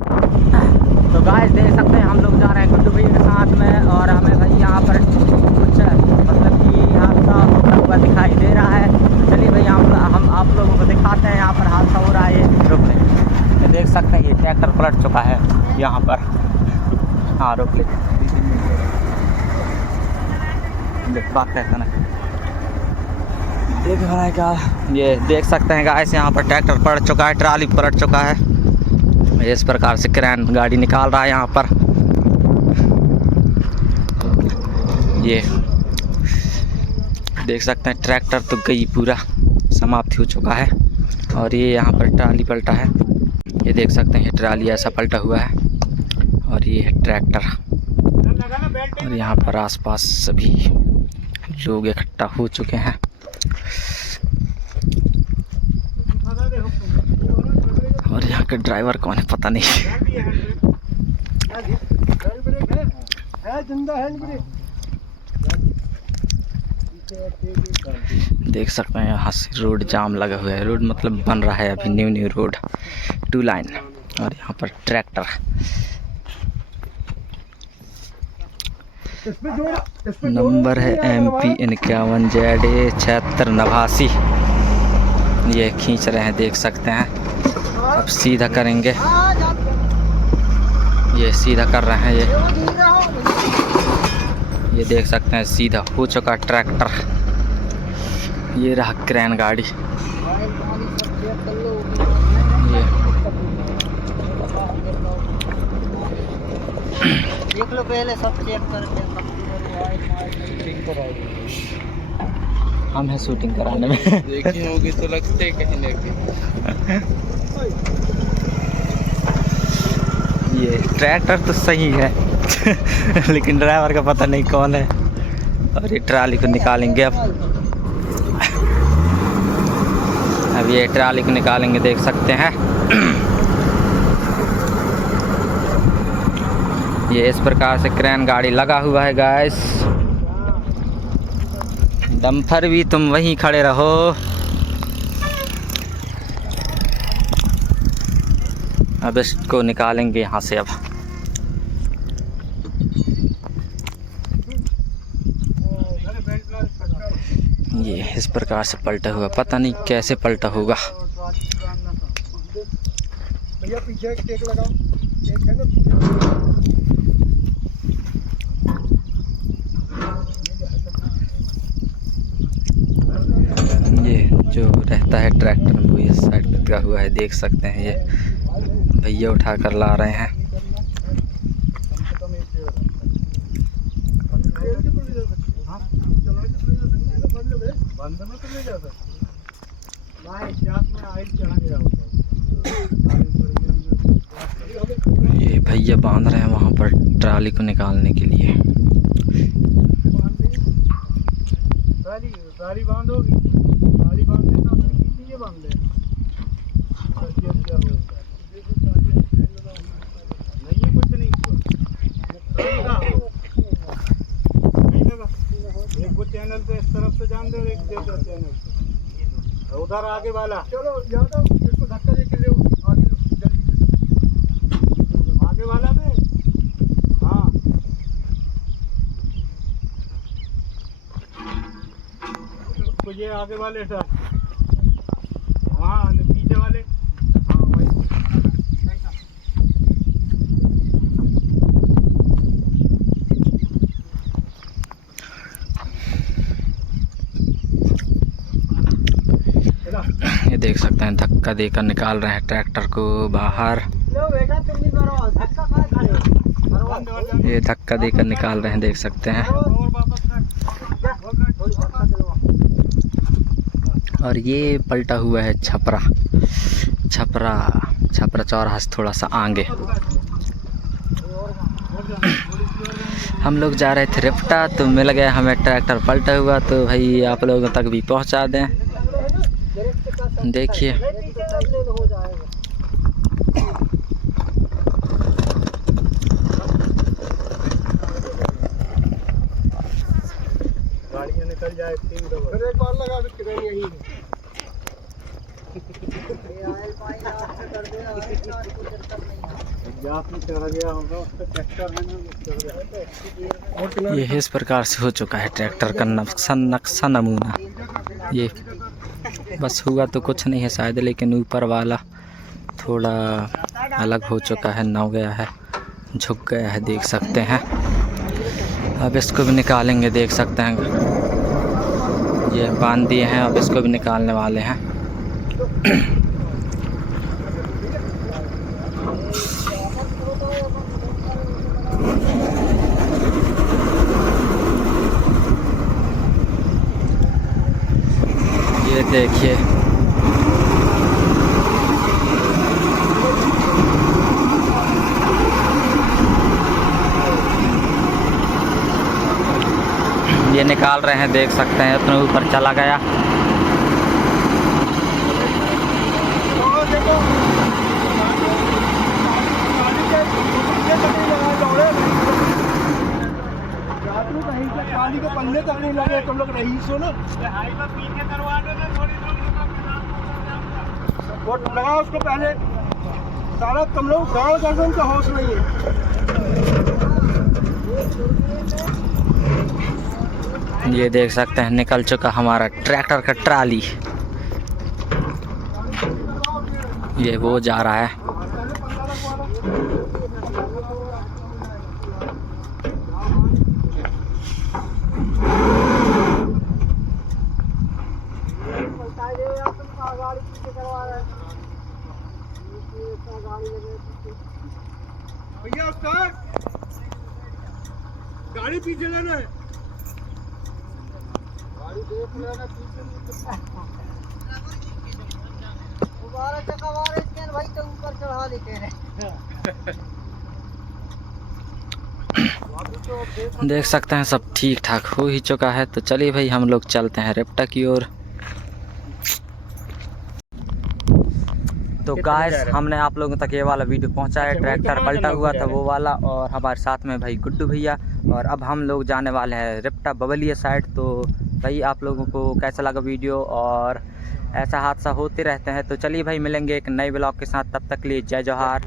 तो गाइस देख सकते हैं हम लोग जा रहे हैं गुड्डू भैया के साथ में, और हमें भाई यहाँ पर कुछ मतलब कि हादसा होता हुआ दिखाई दे रहा है। तो चलिए भाई हम आप लोगों को दिखाते हैं यहाँ पर हादसा हो रहा है। ये रुक ले, ये देख सकते हैं ये ट्रैक्टर पलट चुका है यहाँ पर। हाँ रुक ले, बात कहते ना देख रहा है क्या। ये देख सकते हैं गाइस यहाँ पर ट्रैक्टर पलट चुका है, ट्राली पलट चुका है। इस प्रकार से क्रेन गाड़ी निकाल रहा है यहाँ पर। ये देख सकते हैं ट्रैक्टर तो गई पूरा समाप्त हो चुका है, और ये यहाँ पर ट्राली पलटा है। ये देख सकते हैं ये ट्राली ऐसा पलटा हुआ है, और ये है ट्रैक्टर। और यहाँ पर आसपास सभी लोग इकट्ठा हो चुके हैं। और यहाँ का ड्राइवर कौन है पता नहीं। देख सकते हैं यहाँ से रोड जाम लगा हुआ है। रोड मतलब बन रहा है अभी, न्यू रोड 2 लाइन। और यहाँ पर ट्रैक्टर नंबर है MP 51 ZA 7689। ये खींच रहे हैं देख सकते हैं। अब सीधा करेंगे, ये सीधा कर रहे हैं। ये देख सकते हैं सीधा हो चुका ट्रैक्टर। ये रहा क्रेन गाड़ी। ये देख लो पहले सब चेक करके हम हैं शूटिंग कराने में। देखी होगी तो लगते कहीं ना कहीं। ये ट्रैक्टर तो सही है लेकिन ड्राइवर का पता नहीं कौन है। और ये ट्राली को निकालेंगे अब ये ट्राली को निकालेंगे देख सकते हैं। ये इस प्रकार से क्रेन गाड़ी लगा हुआ है गाइस। डंपर भी तुम वहीं खड़े रहो। अब इसको निकालेंगे यहाँ से। अब ये इस प्रकार से पलटा हुआ, पता नहीं कैसे पलटा होगा। भैया पीछे एक टेक लगाओ, टेक है ना। ये जो रहता है ट्रैक्टर में वो इस साइड पे लगा हुआ है देख सकते हैं। ये भैया उठा कर ला रहे हैं। ये भैया बांध रहे हैं वहाँ पर ट्राली को निकालने के लिए। सारी बांधोगी, सारी बांध देना, अपनी ये बांध दे। नहीं है कुछ नहीं एक वो चैनल पे इस तरफ से जान दो, एक दूसरा चैनल पे उधर आगे वाला। चलो ज्यादा इसको धक्का दे के ले आगे जल्दी आगे वाला में। हाँ उसको ये आगे वाले सर, वहाँ पीछे वाले। हाँ वही ये देख सकते हैं धक्का देकर निकाल रहे हैं ट्रैक्टर को बाहर। ये धक्का देकर निकाल रहे हैं देख सकते हैं। और ये पलटा हुआ है छपरा चौराहा से थोड़ा सा आगे। हम लोग जा रहे थे रिफ्टा, तो मिल गया हमें ट्रैक्टर पलटा हुआ। तो भाई आप लोगों तक भी पहुंचा दें। देखिए गाड़ियाँ निकल जाए, फिर एक बार लगा फिर यही है। या फिर चढ़ गया होगा, उसका ट्रैक्टर है ना, वो चढ़ गया। ये इस प्रकार से हो चुका है ट्रैक्टर का नक्शा नमूना। ये बस हुआ तो कुछ नहीं है शायद, लेकिन ऊपर वाला थोड़ा अलग हो चुका है, नौ गया है, झुक गया है, देख सकते हैं। अब इसको भी निकालेंगे, देख सकते हैं ये बांध दिए हैं, अब इसको भी निकालने वाले हैं। ये देखिए ये निकाल रहे हैं, देख सकते हैं इतना ऊपर चला गया। पानी के पल्ले तक नहीं लगे, तुम लोग रईस हो ना, वो लगा उसको पहले सारा, तुम लोग गाँव गर्दन का होश नहीं है। ये देख सकते हैं निकल चुका हमारा ट्रैक्टर का ट्राली, ये वो जा रहा है। भैया उसका गाड़ी पीछे लेना है, गाड़ी देख लेना पीछे। भाई तो ऊपर चढ़ा लेते हैं। देख सकते हैं सब ठीक ठाक हो ही चुका है, तो चलिए भाई हम लोग चलते हैं रेप्टा की ओर। तो गाइस हमने आप लोगों तक ये वाला वीडियो पहुंचाया, ट्रैक्टर पलटा हुआ था वो वाला, और हमारे साथ में भाई गुड्डू भैया, और अब हम लोग जाने वाले हैं रेप्टा बबलिया साइड। तो भाई आप लोगों को कैसा लगा वीडियो, और ऐसा हादसा होते रहते हैं। तो चलिए भाई मिलेंगे एक नए ब्लॉग के साथ, तब तक के लिए जय जोहार।